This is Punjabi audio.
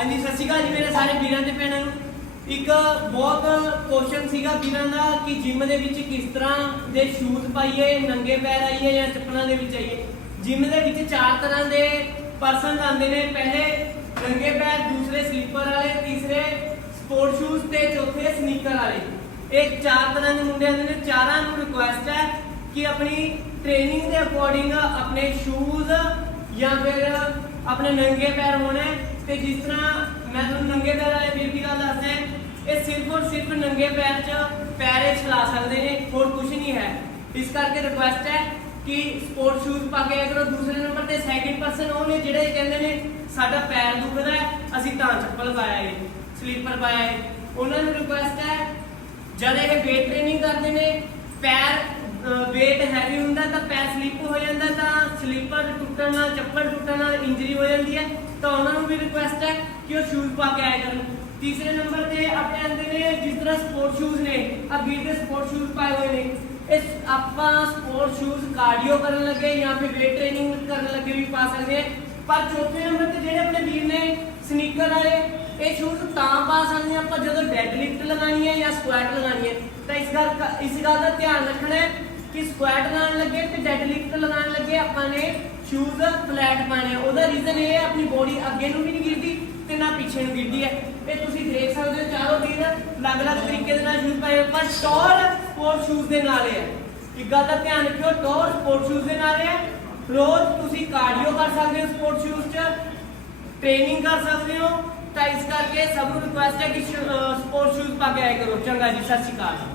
ਹਾਂਜੀ, ਸਤਿ ਸ਼੍ਰੀ ਅਕਾਲ ਜੀ ਮੇਰੇ ਸਾਰੇ ਵੀਰਾਂ ਤੇ ਭੈਣਾਂ ਨੂੰ। ਇੱਕ ਬਹੁਤ ਕੁਐਸਚਨ ਸੀਗਾ ਵੀਰਾਂ ਦਾ ਕਿ ਜਿਮ ਦੇ ਵਿੱਚ ਕਿਸ ਤਰ੍ਹਾਂ ਦੇ ਸ਼ੂਜ਼ ਪਾਈਏ, ਨੰਗੇ ਪੈਰ ਆਈਏ ਜਾਂ ਚੱਪਲਾਂ ਦੇ ਵਿੱਚ ਆਈਏ। ਜਿਮ ਦੇ ਵਿੱਚ ਚਾਰ ਤਰ੍ਹਾਂ ਦੇ ਪਰਸਨ ਆਉਂਦੇ ਨੇ। ਪਹਿਲੇ ਨੰਗੇ ਪੈਰ, ਦੂਸਰੇ ਸਲੀਪਰ ਵਾਲੇ, ਤੀਸਰੇ ਸਪੋਰਟ ਸ਼ੂਜ਼ ਤੇ ਚੌਥੇ ਸਨੀਕਰ ਵਾਲੇ। ਇਹ ਚਾਰ ਤਰ੍ਹਾਂ ਦੇ ਮੁੰਡੇ ਆਉਂਦੇ ਨੇ। ਚਾਰਾਂ ਨੂੰ ਰਿਕੁਐਸਟ ਹੈ ਕਿ ਆਪਣੀ ਟ੍ਰੇਨਿੰਗ ਦੇ ਅਕੋਰਡਿੰਗ ਆਪਣੇ ਸ਼ੂਜ਼ ਜਾਂ ਫਿਰ ਆਪਣੇ ਨੰਗੇ ਪੈਰ ਹੋਣੇ ਤੇ ਜਿਸ ਤਰ੍ਹਾਂ ਮੈਂ ਤੁਹਾਨੂੰ ਨੰਗੇ ਪੈਰ ਵਾਲੇ ਵੀਰ ਦੀ ਗੱਲ ਦੱਸਦਾ, ਇਹ ਸਿਰਫ ਔਰ ਸਿਰਫ ਨੰਗੇ ਪੈਰ 'ਚ ਪੈਰੇ ਚਲਾ ਸਕਦੇ ਨੇ, ਹੋਰ ਕੁਝ ਨਹੀਂ ਹੈ। ਇਸ ਕਰਕੇ ਰਿਕੁਐਸਟ ਹੈ ਕਿ ਸਪੋਰਟ ਸ਼ੂਜ਼ ਪਾ ਕੇ ਕਰੋ ਦੂਸਰੇ ਨੰਬਰ ਤੇ ਸੈਕਿੰਡ ਪਰਸਨ ਉਹ ਨੇ ਜਿਹੜੇ ਕਹਿੰਦੇ ਨੇ, ਸਾਡਾ ਪੈਰ ਦੁਖਦਾ ਹੈ, ਅਸੀਂ ਤਾਂ ਚੱਪਲ ਪਾਇਆ ਹੈ ਸਲੀਪਰ ਪਾਇਆ ਹੈ ਉਹਨਾਂ ਨੂੰ ਰਿਕੁਐਸਟ ਹੈ, ਜਦ ਇਹ weight ਟ੍ਰੇਨਿੰਗ ਕਰਦੇ ਨੇ ਪੈਰ weight ਹੈਵੀ ਹੁੰਦਾ ਤਾਂ ਪੈਰ ਸਲਿੱਪ ਹੋ ਜਾਂਦਾ ਤਾਂ ਸਲੀਪਰ ਟੁੱਟਣ ਨਾਲ, ਚੱਪਲ ਟੁੱਟਣ ਨਾਲ ਇੰਜਰੀ ਹੋ ਜਾਂਦੀ ਹੈ, ਤਾਂ ਉਹਨਾਂ ਨੂੰ ਵੀ ਰਿਕੁਐਸਟ ਹੈ ਕਿ ਉਹ ਸ਼ੂਜ਼ ਪਾ ਕੇ ਆਇਆ ਕਰਨ। ਤੀਸਰੇ ਨੰਬਰ ਤੇ ਆਪਣੇ ਆਂਦੇ ਨੇ ਜਿਸ ਤਰ੍ਹਾਂ ਸਪੋਰਟ ਸ਼ੂਜ਼ ਨੇ ਆ ਵੀਰ ਦੇ ਸਪੋਰਟ ਸ਼ੂਜ਼ ਪਾਏ ਹੋਏ ਨੇ, ਇਸ ਆਪਾਂ ਸਪੋਰਟ ਸ਼ੂਜ਼ ਕਾਰਡੀਓ ਕਰਨ ਲੱਗੇ ਜਾਂ ਫਿਰ weight ਟ੍ਰੇਨਿੰਗ ਕਰਨ ਲੱਗੇ ਵੀ ਪਾ ਸਕਦੇ ਹਾਂ। ਪਰ ਚੌਥੇ ਨੰਬਰ ਤੇ ਜਿਹੜੇ ਆਪਣੇ ਵੀਰ ਨੇ ਸਨੀਕਰ ਵਾਲੇ, ਇਹ ਸ਼ੂਜ਼ ਤਾਂ ਪਾ ਸਕਦੇ ਹਾਂ ਆਪਾਂ ਜਦੋਂ ਡੈਡ ਲਿਫਟ ਲਗਾਣੀ ਹੈ ਜਾਂ ਸਕੁਐਟ ਲਗਾਣੀ ਹੈ। ਤਾਂ ਇਸ ਗੱਲ ਇਸ ਗੱਲ ਦਾ ਧਿਆਨ ਰੱਖਣਾ ਹੈ ਕਿ ਸਕੁਐਟ ਲਗਾਉਣ ਲੱਗੇ ਤੇ ਡੈਡ ਲਿਫਟ ਲਗਾਉਣ ਲੱਗੇ ਆਪਾਂ ਨੇ ਸ਼ੂਜ਼ ਫਲੈਟ ਪਾਣੇ ਉਹਦਾ ਰੀਜ਼ਨ ਇਹ ਹੈ, ਆਪਣੀ ਬੋਡੀ ਅੱਗੇ ਨੂੰ ਵੀ ਨਹੀਂ ਗਿਰਦੀ ਤੇ ਨਾ ਪਿੱਛੇ ਨੂੰ ਗਿਰਦੀ ਹੈ। ਇਹ ਤੁਸੀਂ ਦੇਖ ਸਕਦੇ ਹੋ, ਚਾਰੋਂ ਵੀਰ ਅਲੱਗ-ਅਲੱਗ ਤਰੀਕੇ ਦੇ ਨਾਲ ਸ਼ੂਜ਼ ਪਾਏ ਪਰ ਟੌਰ ਸਪੋਰਟ ਸ਼ੂਜ਼ ਦੇ ਨਾਲ ਹੈ ਇੱਕ ਗੱਲ ਦਾ ਧਿਆਨ ਰੱਖਿਓ ਟੌਰ ਸਪੋਰਟ ਸ਼ੂਜ਼ ਦੇ ਨਾਲ ਹੈ ਰੋਜ਼ ਤੁਸੀਂ ਕਾਰਡੀਓ ਕਰ ਸਕਦੇ ਹੋ ਸਪੋਰਟ ਸ਼ੂਜ਼ 'ਚ ਟ੍ਰੇਨਿੰਗ ਕਰ ਸਕਦੇ ਹੋ। ਤਾਂ ਇਸ ਕਰਕੇ ਸਭ ਨੂੰ ਰਿਕੁਐਸਟ ਹੈ ਕਿ ਸਪੋਰਟ ਸ਼ੂਜ਼ ਪਾ ਕੇ ਆਇਆ ਕਰੋ। ਚੰਗਾ ਜੀ, ਸਤਿ ਸ਼੍ਰੀ ਅਕਾਲ।